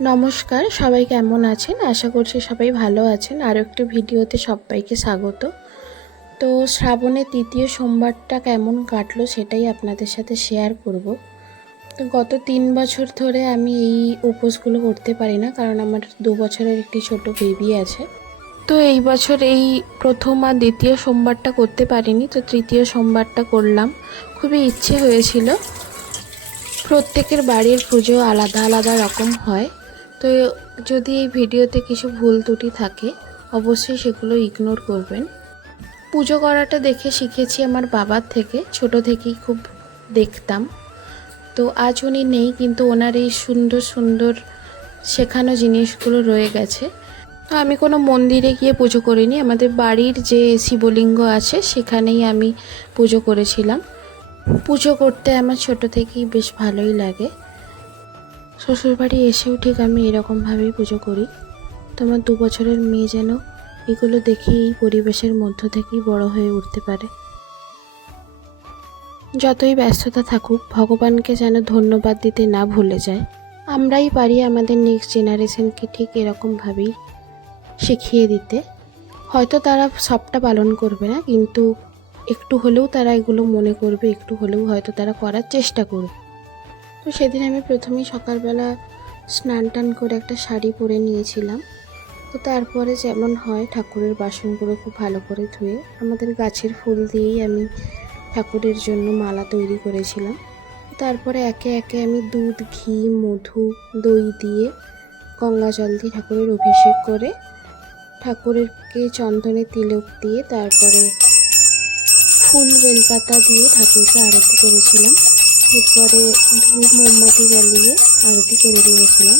নমস্কার, সবাই কেমন আছেন? আশা করছি সবাই ভালো আছেন। আরও একটি ভিডিওতে সবাইকে স্বাগত। তো শ্রাবণের তৃতীয় সোমবারটা কেমন কাটলো সেটাই আপনাদের সাথে শেয়ার করব। তো গত তিন বছর ধরে আমি এই উপোসগুলো করতে পারি না, কারণ আমার দু বছরের একটি ছোট বেবি আছে। তো এই বছর এই প্রথম আর দ্বিতীয় সোমবারটা করতে পারিনি, তো তৃতীয় সোমবারটা করলাম। খুবই ইচ্ছে হয়েছিল। প্রত্যেকের বাড়ির পুজো আলাদা আলাদা রকম হয়। তো যদি এই ভিডিওতে কিছু ভুল ত্রুটি থাকে, অবশ্যই সেগুলো ইগনোর করবেন। পুজো করাটা দেখে শিখেছি আমার বাবার থেকে, ছোট থেকেই খুব দেখতাম। তো আজ উনি নেই, কিন্তু ওনার এই সুন্দর সুন্দর শেখানো জিনিসগুলো রয়ে গেছে। তো আমি কোনো মন্দিরে গিয়ে পুজো করিনি, আমাদের বাড়ির যে শিবলিঙ্গ আছে, সেখানেই আমি পুজো করেছিলাম। পুজো করতে আমার ছোট থেকেই বেশ ভালোই লাগে। শ্বশুরবাড়ি এসেও ঠিক আমি এরকমভাবেই পুজো করি। তো আমার দু বছরের মেয়ে যেন এগুলো দেখে এই পরিবেশের মধ্য থেকেই বড় হয়ে উঠতে পারে। যতই ব্যস্ততা থাকুক, ভগবানকে যেন ধন্যবাদ দিতে না ভুলে যায়। আমরাই পারি আমাদের নেক্সট জেনারেশনকে ঠিক এরকমভাবেই শিখিয়ে দিতে। হয়তো তারা সবটা পালন করবে না, কিন্তু একটু হলেও তারা এগুলো মনে করবে, একটু হলেও হয়তো তারা করার চেষ্টা করবে। তো সেদিন আমি প্রথমেই সকালবেলা স্নান টান করে একটা শাড়ি পরে নিয়েছিলাম। তো তারপরে যেমন হয় ঠাকুরের বাসনগুলো খুব ভালো করে ধুয়ে আমাদের গাছের ফুল দিয়েই আমি ঠাকুরের জন্য মালা তৈরি করেছিলাম। তারপরে একে একে আমি দুধ, ঘি, মধু, দই দিয়ে গঙ্গা জল দিয়ে ঠাকুরের অভিষেক করে ঠাকুরেরকে চন্দনে তিলক দিয়ে তারপরে ফুল বেলপাতা দিয়ে ঠাকুরকে আরতি করেছিলাম। এরপরে ধূপ মোমবাতি জ্বালিয়ে আরতি করে দিয়েছিলাম।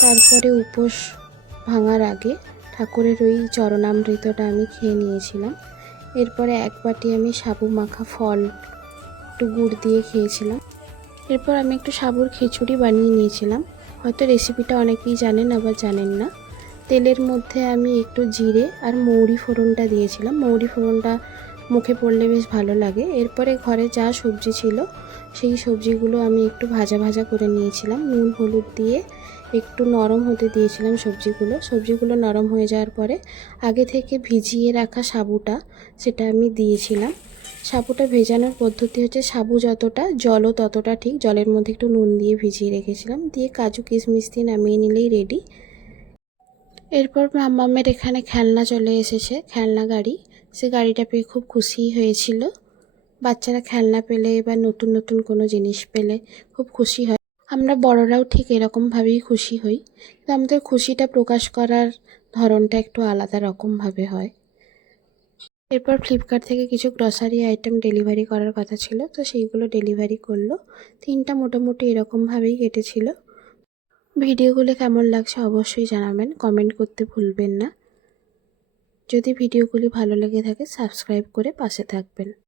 তারপরে উপোস ভাঙার আগে ঠাকুরের ওই চরণামৃতটা আমি খেয়ে নিয়েছিলাম। এরপরে এক বাটি আমি সাবু মাখা ফল, একটু গুড় দিয়ে খেয়েছিলাম। এরপর আমি একটু সাবুর খিচুড়ি বানিয়ে নিয়েছিলাম। হয়তো রেসিপিটা অনেকেই জানেন আবার জানেন না। তেলের মধ্যে আমি একটু জিরে আর মৌরি ফোড়নটা দিয়েছিলাম। মৌরি ফোড়নটা মুখে পড়লে বেশ ভালো লাগে। এরপরে ঘরে যা সবজি ছিল সেই সবজিগুলো আমি একটু ভাজা ভাজা করে নিয়েছিলাম। নুন, হলুদ দিয়ে একটু নরম হতে দিয়েছিলাম সবজিগুলো। সবজিগুলো নরম হয়ে যাওয়ার পরে আগে থেকে ভিজিয়ে রাখা সাবুটা সেটা আমি দিয়েছিলাম। সাবুটা ভেজানোর পদ্ধতি হচ্ছে সাবু যতটা, জলও ততটা ঠিক। জলের মধ্যে একটু নুন দিয়ে ভিজিয়ে রেখেছিলাম। দিয়ে কাজু কিশমিশ দিয়ে নামিয়ে নিলেই রেডি। এরপর মাম্মামের এখানে খেলনা চলে এসেছে, খেলনা গাড়ি। সে গাড়িটা পেয়ে খুব খুশি হয়েছিল। বাচ্চারা খেলনা পেলে বা নতুন নতুন কোনো জিনিস পেলে খুব খুশি হয়। আমরা বড়রাও ঠিক এরকমভাবেই খুশি হই। কিন্তু আমাদের খুশিটা প্রকাশ করার ধরনটা একটু আলাদা রকমভাবে হয়। এরপর ফ্লিপকার্ট থেকে কিছু গ্রসারি আইটেম ডেলিভারি করার কথা ছিল। তো সেইগুলো ডেলিভারি করল। তিনটা মোটামুটি এরকমভাবেই কেটেছিল। ভিডিওগুলো কেমন লাগছে অবশ্যই জানাবেন। কমেন্ট করতে ভুলবেন না। যদি ভিডিওগুলি ভালো লেগে থাকে সাবস্ক্রাইব করে পাশে থাকবেন।